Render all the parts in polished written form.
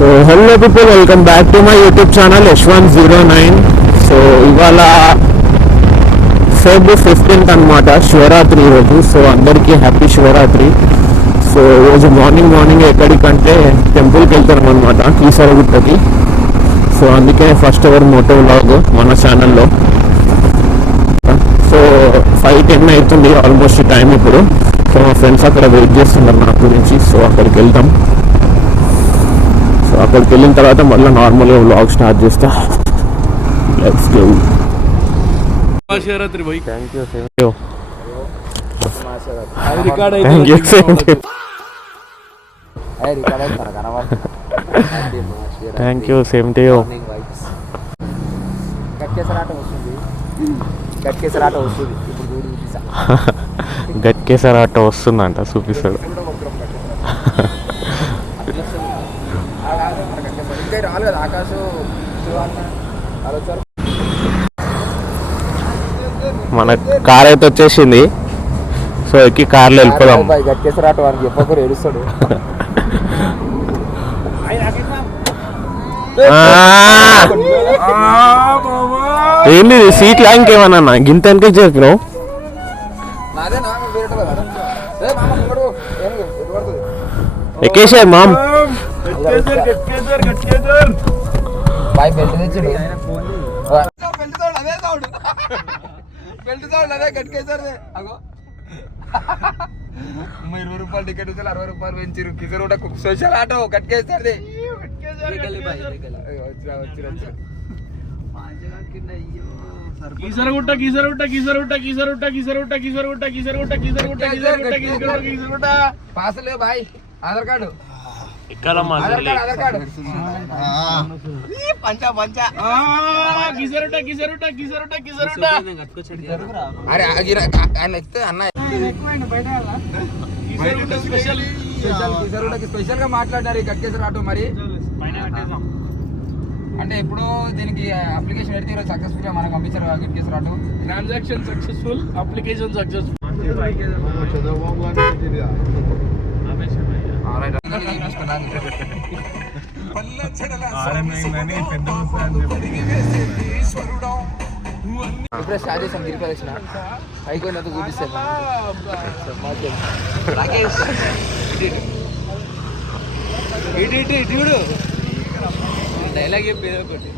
So hello people, welcome back to my YouTube channel H109. So ఇవాళ Feb 15th అనమాట, శివరాత్రి రోజు. So అందరికీ happy Shivaratri. So రోజు morning ఎక్కడికంటే టెంపుల్కి వెళ్తాం అనమాట, కీసరగుట్టకి. సో అందుకే ఫస్ట్ ఎవర్ మోటో వ్లాగ్ మన ఛానల్లో. సో 5:10 అవుతుంది ఆల్మోస్ట్ టైం ఇప్పుడు. సో మా ఫ్రెండ్స్ అక్కడ వెయిట్ చేస్తున్నారు నా గురించి. సో అక్కడికి వెళ్తాం. సో అక్కడికి వెళ్ళిన తర్వాత మళ్ళీ నార్మల్గా వ్లాగ్ స్టార్ట్ చేస్తా. Let's go. Shivaratri by. Thank you same to you. Ghatkesar auto వస్తుందంట, చూపిస్తాడు. మన కార్ అయితే వచ్చేసింది. సో ఎక్కి కార్లో వెళ్ళిపోదాం. గట్కేసర్ ఆటో వారికి చెప్పకూడదు, ఏడుస్తాడు. ఏంది సీట్ లా ఇంకేమన్నా గింత వెనక చెప్పినావు? ఎక్కేసారు మామ్. బాయ్ బెల్ట్ తెచ్చుడు. ₹20 టికెట్ 60 రూపాయలు పెంచారు. కిజర్ స్పెషల్ ఆటో కట్కేసారు. పాసలే బాయ్, ఆధార్ కార్డు స్పెషల్ గా మాట్లాడారు గట్కేసర్ ఆటో. మరి అంటే ఇప్పుడు దీనికి అప్లికేషన్ పెడితే ఈరోజు సక్సెస్ఫుల్ గా మనకు పంపించారు Ghatkesar auto. Transaction successful, application successful. ఇప్పుడే స్టార్ట్ చేసాం తిరుపతి వచ్చిన అయిపోయినంత చూపిస్తాను. డైలాగ్ ఏం పేరు ఒకటి.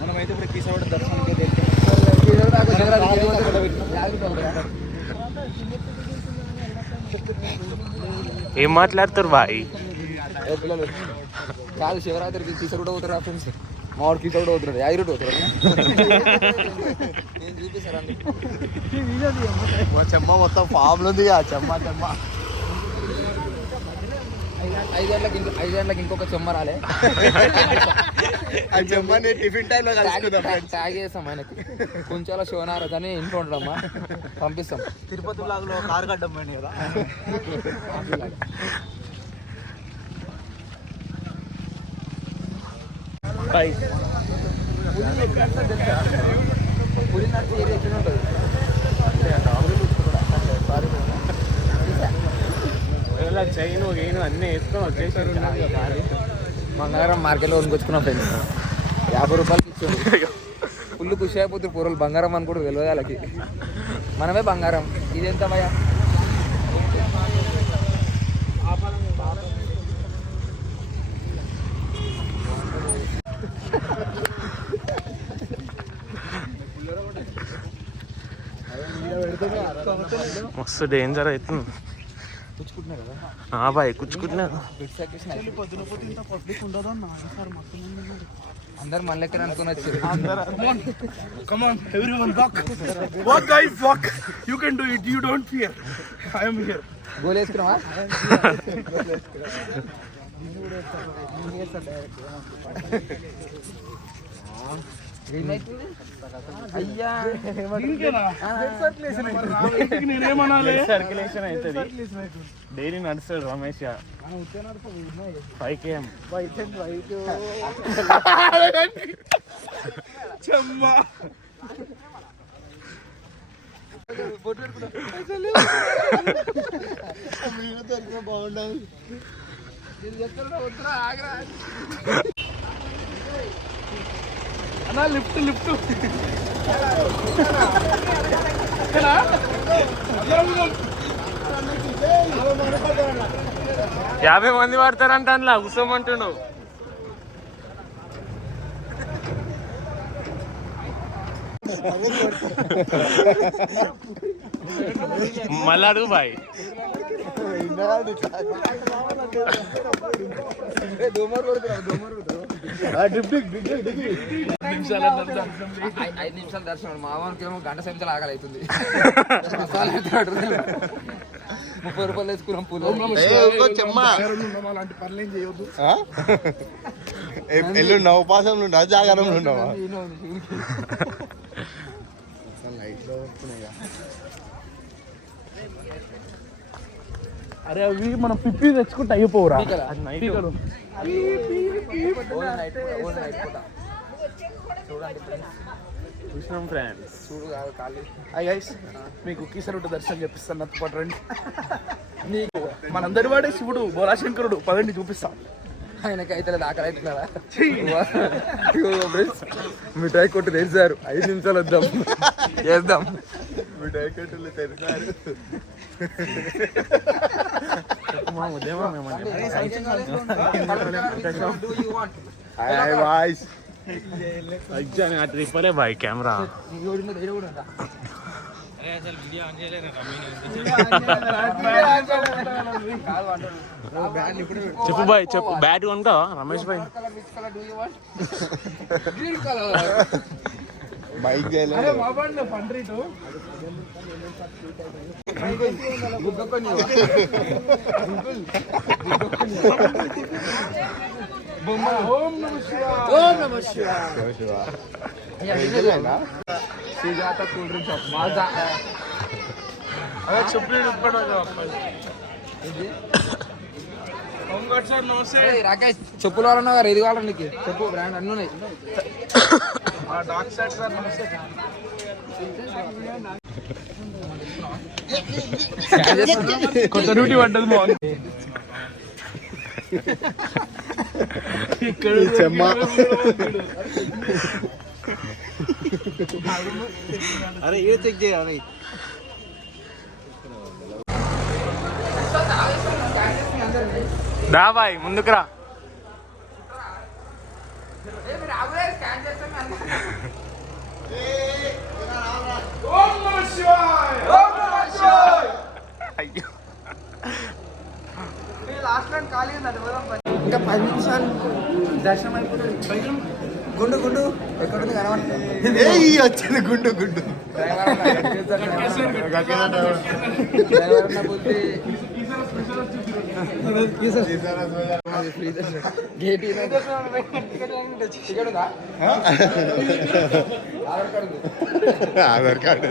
మనమైతే ఇప్పుడు కీసరగుట్ట దర్శనానికి ఏం మాట్లాడుతారు బాయ్? పిల్లలు కాదు, శివరాత్రికి కీసరగుట్ట పోతారా ఫ్రెండ్స్? మా వాడు కీసరగుట్ట పోతున్నాడు, యాగిరెడ్డి పోతారు. నేను చూపిస్తాను. చెమ్మ మొత్తం ఫామ్లు ఉంది. ఆ చెమ్మ 5 గంటలకు ఇంకొక చెమ్మ రాలే. ఆ చెమ్మని టిఫిన్ టైంలో ట్యాగ్ చేస్తాం ఆయనకి. కొంచెం శివనారత్ అని ఇంట్లో ఉంటామా, పంపిస్తాం. తిరుపతి బ్లాగ్లో కారు గడ్డం పోయింది కదా. చైన్ గెయిన్ అన్నీ వేసుకొని వచ్చేసారు. బంగారం మార్కెట్లో కొనుకొచ్చుకున్నాం ఫ్రెండ్స్. 50 రూపాయలకి ఇచ్చాడు. ఫుల్ ఖుషి అయిపోతుంది పూర్వలు. బంగారం అని కూడా తెలియదు వాళ్ళకి. మనమే బంగారం. ఇదెంత భయ? మస్తు డేంజర్ అవుతుంది. కూర్చుకుంటున్నా కదా బాయ్, కూర్చుకుంటున్నా. అందరు మన లెక్కన అనుకుని వచ్చారు. గోల్ వేసుకున్నావా? అయ్యా సర్క్యులేషన్ అవుతుంది. డైలీ నడుస్తాడు రమేష్. 5 km బాగుండదు. అన్నా లిఫ్ట్ లిఫ్ట్ 50 మంది పడతారంట అందులో కూర్చోమంటుండు. మళ్ళా అడుగు బాయ్. ఐదు నిమిషాలు దర్శనం మావానికేమో గంట సంవత్సరాలు ఆకలి అవుతుంది. 30 రూపాయలు తెచ్చుకున్నాం పూలు. ఎల్లుండా ఉపాసం నుండా జాగారం ఉండవా? అరే అవి మనం పిప్పి తెచ్చుకుంటే అయిపోరా. చూసినాం ఫ్రెండ్స్. చూడు కాదు ఖాళీ. హాయ్ గైస్, మీకు కీసరుడు దర్శనం చెప్పిస్తాను. నాతో పాటు రండి. నీకు మనందరి వాడే శివుడు బోలాశంకరుడు, పదండి చూపిస్తాం. ఆయనకి అయితే ఆకలి అవుతున్నారా? మిఠాయి కొట్టు తెరిచారు. 5 నిమిషాలు వద్దాం చేద్దాం. మిఠాయి కొట్టులు తెరిచారు. ట్రిప్పలే బాయ్ కెమెరా. చెప్పు బాయ్ చెప్పు. బ్యాట్ కొంటా Ramesh boy. Mic cool drink shop Rakesh చెప్పులు వాళ్ళన్నా గారు ఇది కావాలండి నీకు చెప్పు. బ్రాండ్ అన్నీ ఉన్నాయి. కొత్త డ్యూటీ పడ్డది బాగుంది. అరే ఏ చెక్ చేయాలి. దా బాయ్ ముందుకు రా. ఇంకా 10 నిమిషాలు దర్శనం అయిపోతుంది. గుండు గుండు ఎక్కడుంది కనబడుతుంది. వచ్చింది గుండు గుండు. గేట్ ఆధార్ కార్డు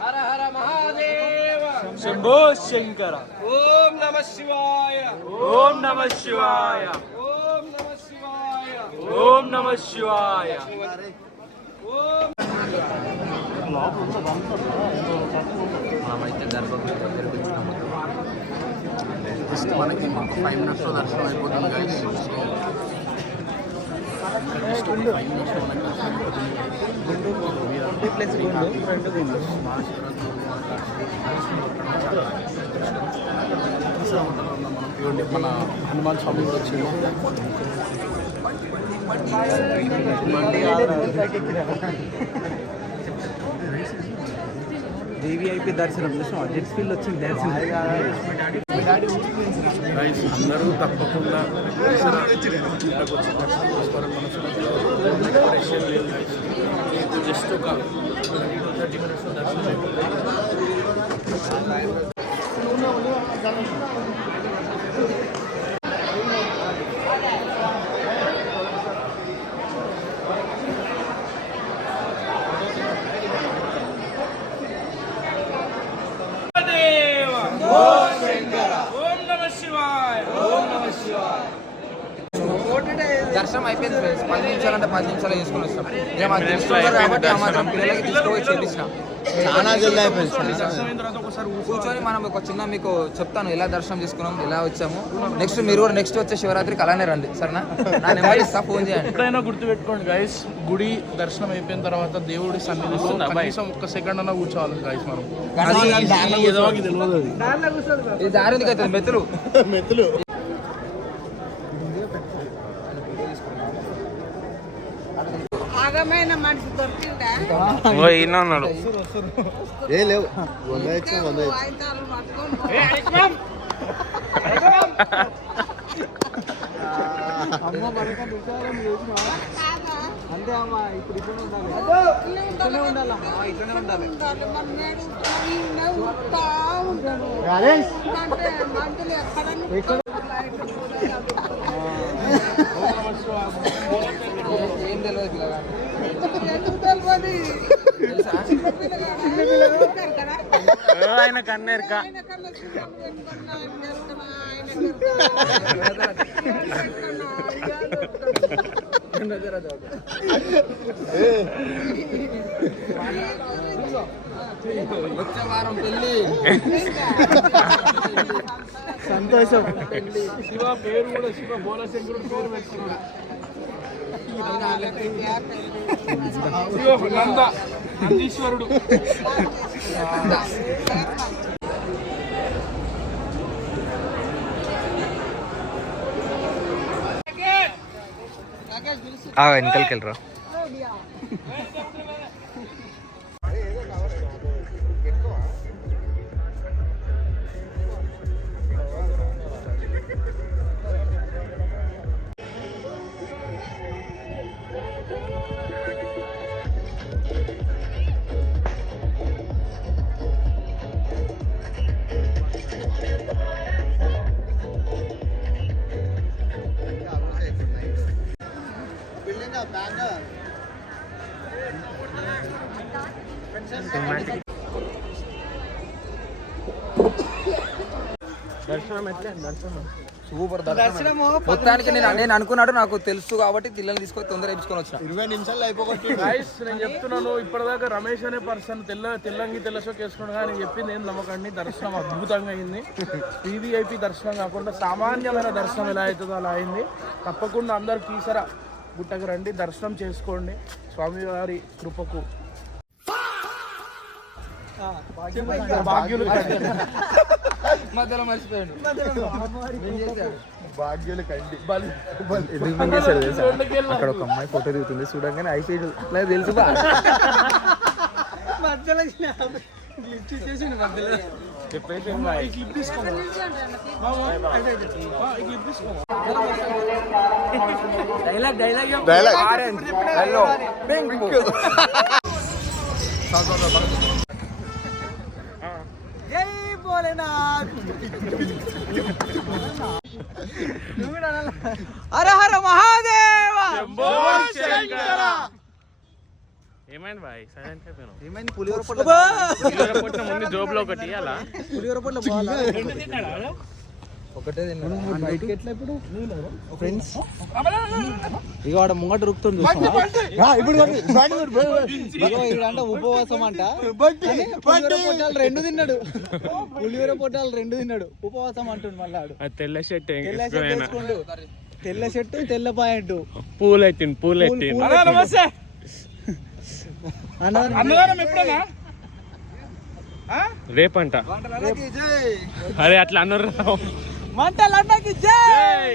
హర హర మహాదేవ శంభో శంకర. ఓం నమ శివాయ. ఓం నమ శివాయ. ఓం నమ శివాయ. ఓం నమ శివాయ. మనమైతే గర్భగుడి దగ్గరికి వచ్చినాము. జస్ట్ మనకి 5 మినిట్స్లో దర్శనం అయిపోతుంది గైస్. సో మన హనుమాన్ స్వామి కూడా వచ్చిండు. వీవీఐపీ దర్శనం చూసాం. జెట్స్ ఫీల్ వచ్చింది దర్శనం. అందరూ తప్పకుండా జస్ట్ ఒక 30 మినిట్స్ దర్శనం. దర్శనం అయిపోయింది ఫ్రెండ్స్. 10 నిమిషాలు అంటే 10 నిమిషాలు చేసుకుని వస్తాం. ఇక మాకు తెలుసుకుంటారు కాబట్టి మాత్రం పిల్లలకి తీసుకుపోయి చేపించిన చాలా జల్దీ అయిపోయింది. కూర్చొని మనం ఒక చిన్న మీకు చెప్తాను ఎలా దర్శనం చేసుకున్నాం, ఎలా వచ్చాము. నెక్స్ట్ మీరు కూడా నెక్స్ట్ వచ్చే శివరాత్రికి అలానే రండి, సరేనా? నా నెంబర్ ఇస్తా, ఫోన్ చేయండి. ఎప్పుడైనా గుర్తుపెట్టుకోండి గైస్, గుడి దర్శనం అయిపోయిన తర్వాత దేవుడి సన్నిధిలో కనీసం ఒక్క సెకండ్ అన్నా కూర్చోవాలి గైస్. మనం ఇది దారి ఎందుకు అవుతుంది మెతులు మెతులు ఆగమైన మనిషి దొరికిందా ఉన్నాడు. ఏ లేవు 100 ఇచ్చిన 100 వాయిదాలు పట్టుకొని అంతే అమ్మా, ఇప్పుడు ఇట్లనే ఉండాలి. మనం నేడుస్తున్నాం, నవ్వుతా ఉంటాడు. అంటే మందులు ఎక్కడన్నా ఏం తెలియదు పిల్లగా. ఎందుకు తెలియదు? ఆయన కన్నేరుక ఆయన కన్నా చిన్నప్పుడు పెట్టుకున్నా, ఆయన పెట్టుకున్నా, ఆయన వచ్చే వారం పెళ్ళి. సంతోషం. శివ పేరు కూడా శివ బోలశంకరుడు పేరు పెట్టుకున్నాడు. నందీశ్వరుడు. వెనకాలకి వెళ్ళరా. సూపర్ దర్శనం. మొత్తానికి నేను అనుకున్నాడు, నాకు తెలుసు కాబట్టి పిల్లల్ని తీసుకొని తొందర వేయించుకొని వచ్చిన. 20 నిమిషాలు అయిపోగొట్టు. గైస్ నేను చెప్తున్నాను, ఇప్పటిదాకా రమేష్ అనే పర్సన్ తెల్లంగి తెల్ల షోక్ వేసుకున్నాడు, కానీ చెప్పింది ఏం నమ్మకండి. దర్శనం అద్భుతంగా అయింది. పీవీఐపీ దర్శనం కాకుండా సామాన్యమైన దర్శనం ఎలా అవుతుందో అలా అయింది. తప్పకుండా అందరు కీసర గుట్టకు రండి, దర్శనం చేసుకోండి. స్వామివారి కృపకు భాగ్యులు మధ్యలో మర్చిపోయాడు. భాగ్యులు కండి. అక్కడ ఒక అమ్మాయి ఫోటో దిగుతుంది, చూడంగానే అయిపోయాడు తెలుసు. మధ్యలో జై భోలేనాథ్. హర హర మహాదేవ. ఏమైంది బాయ్? సైలెంట్ అయిపోయినావు. ఏమైంది? పులిహోర పొట్ల ముందు జోబులో ఒకటి అలా పులిహోర పొట్ల ఒకటే తిన్నాడు. బయటికి ఎట్లా ఇప్పుడు ఫ్రెండ్స్? ఇక వాడు ముంగట రుక్తుంది అంటే ఉపవాసం అంట. పొట్టాలు 2 తిన్నాడు, పులిహోర పొట్టాలు 2 తిన్నాడు, ఉపవాసం అంటుండు. మళ్ళీ తెల్ల షర్ట్ వేసుకుండు, తెల్ల షర్టు తెల్ల పాయింట్, పూలెత్తింది అన్నదానం ఎప్పుడైనా రేపంట. అరే అట్లా అన్నారు. మంటలు అన్నకి జై.